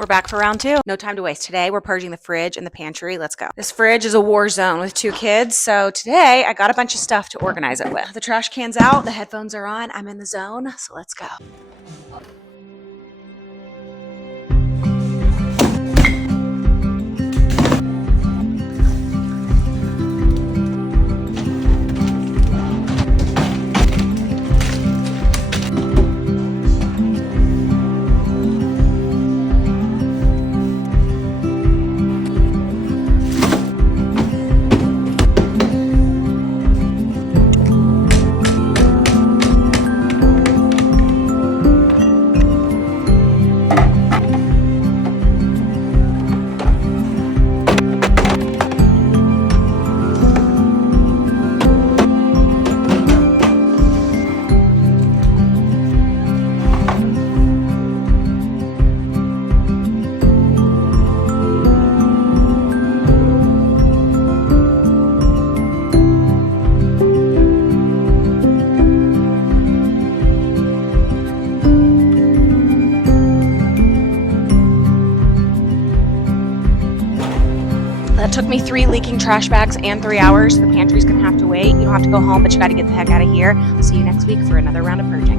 We're back for round two. No time to waste. Today we're purging the fridge and the pantry. Let's go. This fridge is a war zone with 2 kids. So today I got a bunch of stuff to organize it with. The trash can's out, the headphones are on, I'm in the zone. So let's go. That took me 3 leaking trash bags and 3 hours. The pantry's gonna have to wait. You don't have to go home, but you gotta get the heck out of here. I'll see you next week for another round of purging.